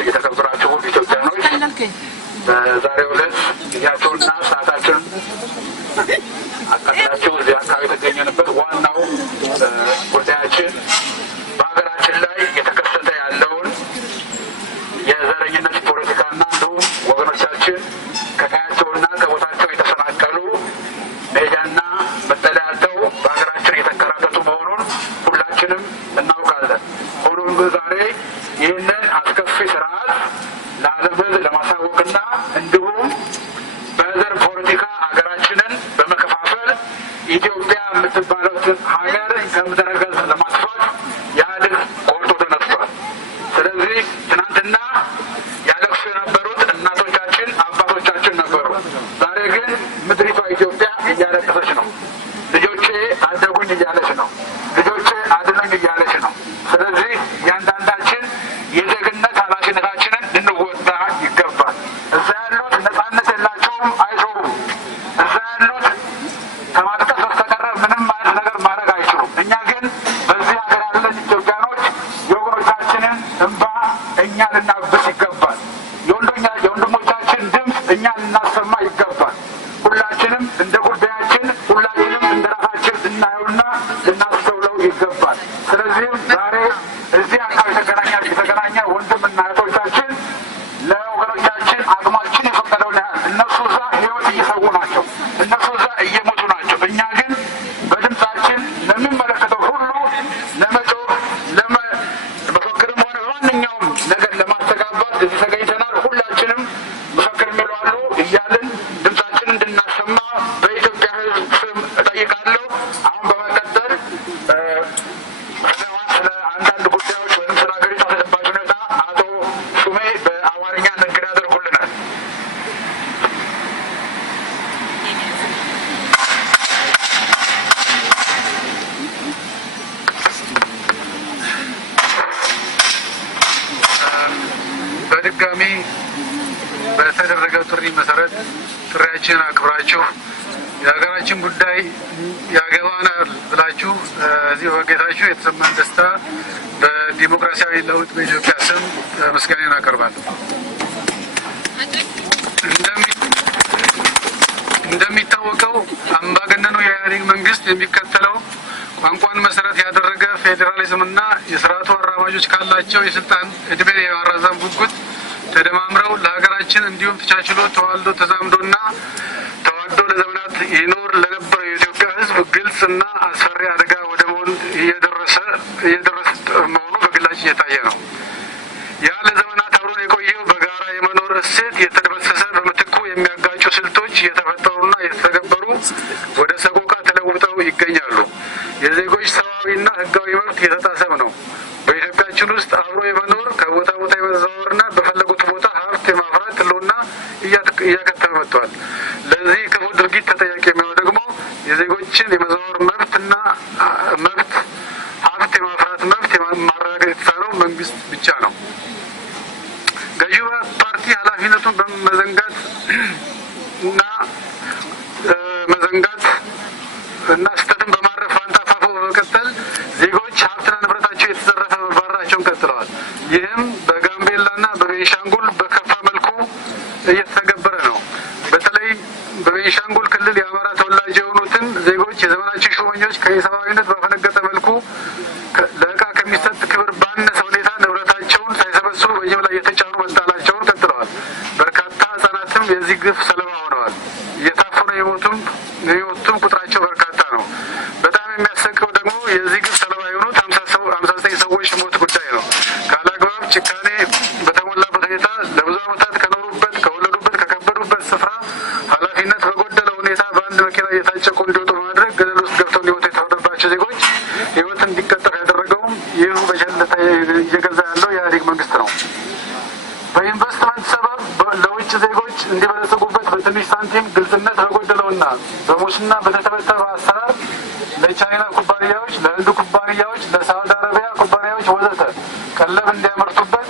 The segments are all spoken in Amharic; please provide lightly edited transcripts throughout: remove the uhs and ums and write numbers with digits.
የተከበራችሁ ኢትዮጵያኖች በዛሬው ዕለት ጊዜያችሁንና ሰዓታችሁን አቃጥላችሁ እዚህ አካባቢ የተገኘንበት ዋናው ጉዳያችን በሀገራችን ላይ የተከሰተ ያለውን የዘረኝነት ፖለቲካና እንዲሁም ወገኖቻችን ከቀያቸውና ከቦታቸው የተፈናቀሉ ሜዳና መጠለያ አጥተው በሀገራችን የተንከራተቱ መሆኑን ሁላችንም እናውቃለን። ሆኖም ግን ዛሬ ይህንን አስከፊ ስርዓት ለዓለም ሕዝብ ለማሳወቅና እንዲሁም በዘር ፖለቲካ ሀገራችንን በመከፋፈል ኢትዮጵያ የምትባለትን ሀገር ከምድረ ገጽ ለማጥፋት ኢህአዴግ ቆርጦ ተነስቷል። ስለዚህ ትናንትና ያለቅሱ የነበሩት እናቶቻችን አባቶቻችን ነበሩ። ዛሬ ግን ምድሪቷ ኢትዮጵያ እያለቀሰች ነው። ልጆቼ አደጉኝ እያለች ነው። ልጆቼ አድነኝ እያለች ነው። ስለዚህ እያንዳንዳችን የዜግነት ኃላፊነታችንን ልንወጣ ይገባል። እዛ ያሉት ነጻነት የላቸውም፣ አይሰሩም። እዛ ያሉት ከማልቀስ በስተቀር ምንም አይነት ነገር ማድረግ አይችሉም። እኛ ግን በዚህ ሀገር ያለን ኢትዮጵያኖች የወገኖቻችንን እንባ እኛ ልናብስ ይገባል። የወንድሞቻችን ድምፅ እኛ ልናሰማ ይገባል። ሁላችንም እንደ ጉዳያችን፣ ሁላችንም እንደ ራሳችን ልናየውና ልናስተውለው ይገባል። ስለዚህም ዛሬ እዚህ አካባቢ የተገናኘ ወንድምና እህቶቻችን ለወገኖቻችን አቅማችን የፈቀደውን ያህል እነሱ እዛ ህይወት እየሰዉ ናቸው። እነሱ እዛ እየሞቱ ናቸው። እኛ ግን በድምፃችን ለሚመለከተው ሁሉ ለመጮህ ለመፈክርም ሆነ ማንኛውም ነገር ለማስተጋባት እዚህ ተገኝተናል። ሁላችንም መፈክር የሚሉ አሉ እያልን ድምፃችን እንድናሰማ በኢትዮጵያ ህዝብ ስም እጠይቃለሁ። አሁን በመቀጠል ስለ አንዳንድ ጉዳዮች ወይም ስለ ሀገሪቷ ተጨባጭ ሁኔታ አቶ ሹሜ በአማርኛ ንግግር ያደርጉልናል። በድጋሚ በተደረገው ጥሪ መሰረት ጥሪያችንን አክብራችሁ የሀገራችን ጉዳይ ያገባናል ብላችሁ እዚህ በመገኘታችሁ የተሰማን ደስታ በዲሞክራሲያዊ ለውጥ በኢትዮጵያ ስም ምስጋናን አቀርባለሁ። እንደሚታወቀው አምባገነኑ የኢህአዴግ መንግስት የሚከተለው ቋንቋን መሰረት ያደረገ ፌዴራሊዝምና የስርዓቱ አራማጆች ካላቸው የስልጣን እድሜ የማራዘም ጉጉት ተደማምረው ለሀገራችን እንዲሁም ተቻችሎ ተዋልዶ ተዛምዶና ተዋዶ ለዘመናት ይኖር ለነበረው የኢትዮጵያ ሕዝብ ግልጽና አስፈሪ አደጋ ወደ መሆን እየደረሰ መሆኑ በግላጭ እየታየ ነው። ያ ለዘመናት አብሮን የቆየው በጋራ የመኖር እሴት የተደመሰሰ በምትኩ የሚያጋጩ ስልቶች እየተፈጠሩና እየተተገበሩ ወደ ሰቆቃ ተለውጠው ይገኛሉ። የዜጎች ሰብአዊና ህጋዊ መብት የተጣሰም ነው። በኢትዮጵያችን ውስጥ አብሮ የመኖር ከቦታ ቦታ የመዘዋወርና በፈለጉት ቦታ ሀብት የማፍራት ህልውና እያከተመ መጥቷል። ለዚህ ክፉ ድርጊት ተጠያቂ የሚሆነው ደግሞ የዜጎችን የመዘዋወር መብትና ሀብት የማፍራት መብት ማረጋገጥ የተሳነው መንግስት ብቻ ነው። ገዢው ፓርቲ ኃላፊነቱን በመዘንጋት እና ስህተትን በማረፍ ፋንታ ፋፎ በመቀጠል ዜጎች ሀብትና ንብረታቸው የተዘረፈ መባረራቸውን ቀጥለዋል። ይህም በጋምቤላና በቤንሻንጉል በከፋ መልኩ እየተተገበረ ነው። በተለይ በቤንሻንጉል ክልል የአማራ ተወላጅ የሆኑትን ዜጎች የዘመናችን ሹመኞች ከሰብአዊነት ባፈነገጠ መልኩ ለእቃ ከሚሰጥ ክብር ባነሰ ሁኔታ ንብረታቸውን ሳይሰበስቡ በጅምላ እየተጫኑ መጣላቸውን ቀጥለዋል። በርካታ ህጻናትም የዚህ ግፍ ሰለባ ሆነዋል። እየታፈኑ የሞቱም ቁጥራቸው በርካታ ነው። በጣም የሚያሰቀው ደግሞ የዚህ ግፍ ሰለባ የሆኑት 59 ሰዎች ሞት ጉዳይ ነው። ካላግባብ ጭካኔ በተሞላበት ሁኔታ ለብዙ ዓመታት ከኖሩበት፣ ከወለዱበት፣ ከከበዱበት ስፍራ ኃላፊነት በጎደለው ሁኔታ በአንድ መኪና እየታጨቁ እንዲወጡ በማድረግ ገደል ውስጥ ገብተው እንዲወጡ የተፈረደባቸው ዜጎች ህይወት እንዲቀጠፍ ያደረገውም ይህ በቸልታ እየገዛ ያለው የኢህአዴግ መንግስት ነው። በኢንቨስትመንት ሰበብ ለውጭ ዜጎች እንዲበለጽጉበት በትንሽ ሳንቲም ግልጽነት በጎደለውና በሙስና በተተበተበ አሰራር ለቻይና ኩባንያዎች፣ ለህንድ ኩባንያዎች፣ ለሳውዲ አረቢያ ኩባንያዎች ወዘተ ቀለብ እንዲያመርቱበት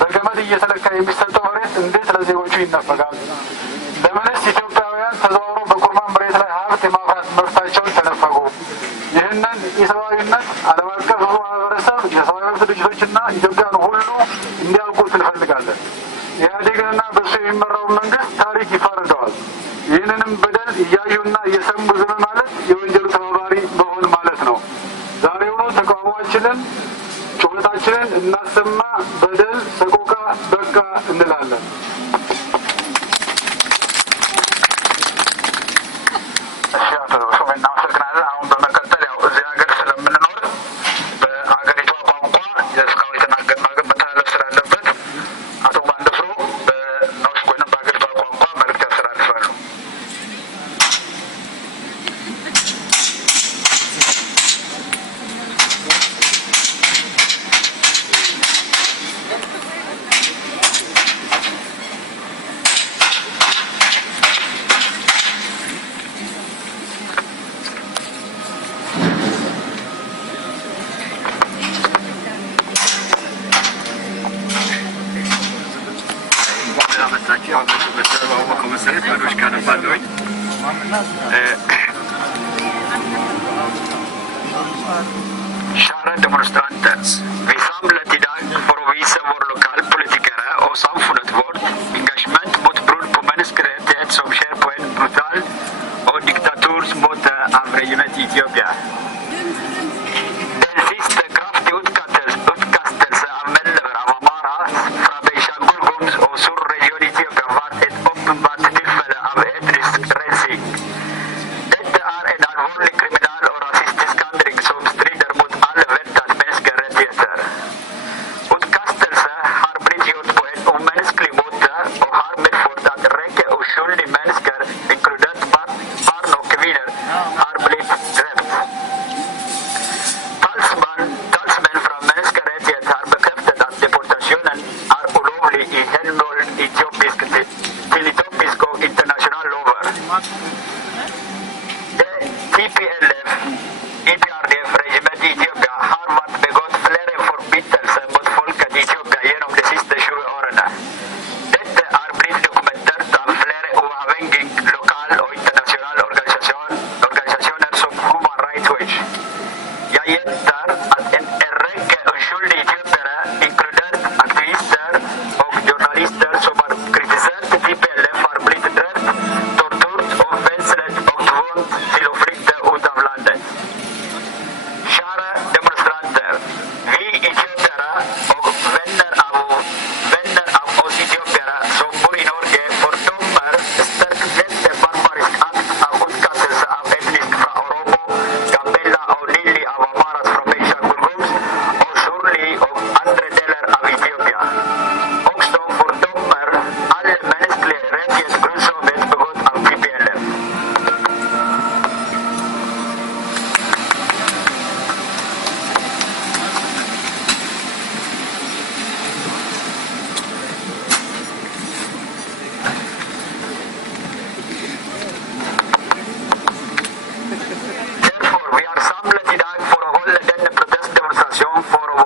በገመድ እየተለካ የሚሰጠው መሬት እንዴት ለዜጎቹ ይነፈጋል? ለምንስ ኢትዮጵያውያን ተዘዋውሮ በኩርማ መሬት ላይ ሀብት የማፍራት መብታቸውን ተነፈጉ? ይህንን ኢሰብአዊነት ዓለም አቀፍ ማህበረሰብ፣ የሰብአዊ መብት ድርጅቶችና ኢትዮጵያን ሁሉ እንዲያውቁት እንፈልጋለን። ኢህአዴግንና በሱ የሚመራውን መንግስት ታሪክ ይፋርደዋል። ይህንንም በደል እያዩና እየሰሙ ዝም ማለት የወንጀሉ ተባባሪ መሆን ማለት ነው። ዛሬውኑ ተቃውሟችንን፣ ጩኸታችንን እናሰማ። በደል፣ ሰቆቃ በቃ እንላለን። እናመሰግናለን። አሁን በመቀጠል ያው እዚህ ሀገር ስለምንኖር በሀገሪቷ ቋንቋ እስካሁን የተናገርነው ነገር መተላለፍ ስላለበት አቶ ማንደፍሮ በኖስ ወይም በሀገሪቷ ቋንቋ መልዕክት ያስተላልፋሉ። Kära demonstranter, vi samlet i dag for å vise vår lokalpolitikere og samfunnet vårt engasjement mot brudd på menneskerettigheter som skjer på en brutal og diktatursmåte av regimet i Etiopia. Den siste kraftige utkastelse av medlemmer av Amara fra Benshangul Gumuz og Sur-region Etiopia var et åpenbart tilfelle av etnisk rensing. Dette er en alvorlig kriminal og rasistisk handling som strider mot alle vedtatte menneskerettigheter. Utkastelse har blitt gjort på en umenneskelig måte og har medført at en rekke uskyldige mennesker, inkludert barn og kvinner, har blitt drept. Talsmenn fra menneskerettigheter har bekreftet at deportasjonen er ulovlig i henhold til etiopiske og internasjonale lover. TPLF, EPRDF-regimet i Etiopia har vært begått flere forbrytelser mot folket i Etiopia gjennom de siste 20 årene. Dette er blitt dokumentert av flere uavhengige lokale og internasjonale organisasjoner som Human Rights Watch. Jeg gjentar at en rekke uskyldige etiopiere, inkludert aktivister og journalister som har kritisert TPLF, har blitt drept, torturt og fengslet og tvunget til å flykte ut av landet. Kjære demonstranter, vi etiopiere og venner av oss etiopiere som bor i Norge, fordømmer sterkt dette barbarisk akt av utkastelse av etnisk fra Oromo, Gambella og Nili av Amaras fra Benshangul Gumuz og Surli og andre deler av Etiopia. Også fordømmer alle menneskelige rettighetsgrunnsomhet begått av TPLF. Derfor, vi er samlet i dag for å holde denne protestdemonstrasjonen for å